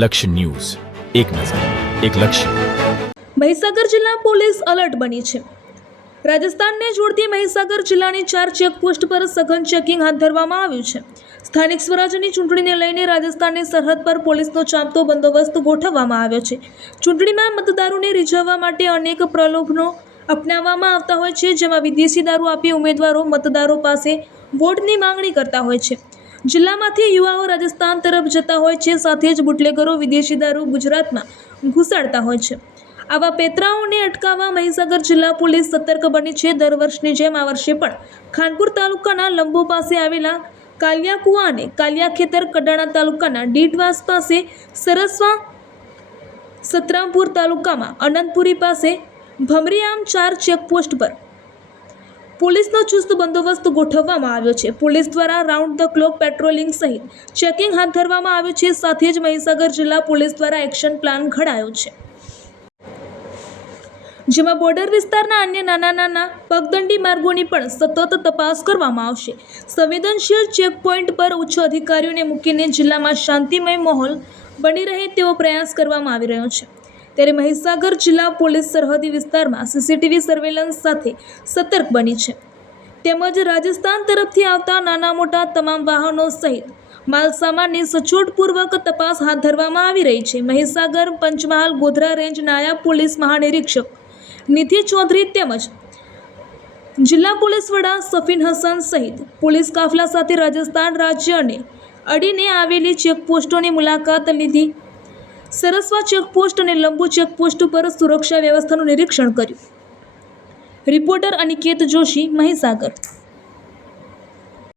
લક્ષ્ય ન્યૂઝ, એક નજર, એક લક્ષ્ય. મહીસાગર જિલ્લા પોલીસ અલર્ટ બની છે. રાજસ્થાનને જોડતી મહીસાગર જિલ્લાની 4 ચેકપોસ્ટ પર સઘન ચેકિંગ હાથ ધરવામાં આવ્યું છે. સ્થાનિક સ્વરાજ્યની ચૂંટણીને લઈને રાજસ્થાનની સરહદ પર પોલીસનો ચાંપતો બંદોબસ્ત ગોઠવવામાં આવ્યો છે. ચૂંટણીમાં મતદારોને રીઝવવા માટે અનેક પ્રલોભનો અપનાવવામાં આવતા હોય છે, જેમાં વિદેશી દારૂ આપી ઉમેદવારો મતદારો પાસે વોટની માંગણી કરતા હોય છે. જિલ્લામાંથી યુવાઓ રાજસ્થાન તરફ જતા હોય છે, સાથે જ બુટલેગરો વિદેશી દારૂ ગુજરાતમાં ઘુસાડતા હોય છે. આવા પેતરાઓને અટકાવવા મહીસાગર જિલ્લા પોલીસ સતર્ક બની છે. દર વર્ષની જેમ આ વર્ષે પણ ખાનપુર તાલુકાના લંબો પાસે આવેલા કાલિયા કુવા અને કાલિયા ખેતર, કડાણા તાલુકાના ડીડવાસ પાસે સરસવા, સતરામપુર તાલુકામાં અનંતપુરી પાસે ભમરીઆમ 4 ચેકપોસ્ટ પર પોલીસનો ચુસ્ત બંદોબસ્ત ગોઠવવામાં આવ્યો છે. પોલીસ દ્વારા રાઉન્ડ ધ ક્લોક પેટ્રોલિંગ સહિત ચેકિંગ હાથ ધરવામાં આવ્યું છે. સાથે જ મહીસાગર જિલ્લા પોલીસ દ્વારા એક્શન પ્લાન ઘડાયો છે, જેમાં બોર્ડર વિસ્તારના અન્ય નાના પગદંડી માર્ગોની પણ સતત તપાસ કરવામાં આવશે. સંવેદનશીલ ચેકપોઇન્ટ પર ઉચ્ચ અધિકારીઓને મૂકીને જિલ્લામાં શાંતિમય માહોલ બની રહે તેવો પ્રયાસ કરવામાં આવી રહ્યો છે. ત્યારે મહીસાગર જિલ્લા પોલીસ સરહદી વિસ્તારમાં સીસીટીવી સર્વેલન્સ સાથે સતર્ક બની છે. તેમજ રાજસ્થાન તરફથી આવતા નાના મોટા તમામ વાહનો સહિત માલસામાનની સચોટપૂર્વક તપાસ હાથ ધરવામાં આવી રહી છે. મહીસાગર, પંચમહાલ, ગોધરા રેન્જ નાયબ પોલીસ મહાનિરીક્ષક નિધિ ચૌધરી તેમજ જિલ્લા પોલીસ વડા સફીન હસન સહિત પોલીસ કાફલા સાથે રાજસ્થાન રાજ્યને અડીને આવેલી ચેકપોસ્ટોની મુલાકાત લીધી. સરસવા ચેકપોસ્ટ અને લંબુ ચેકપોસ્ટ પર સુરક્ષા વ્યવસ્થાનું નિરીક્ષણ કર્યું. રિપોર્ટર અનિકેત જોશી, મહીસાગર.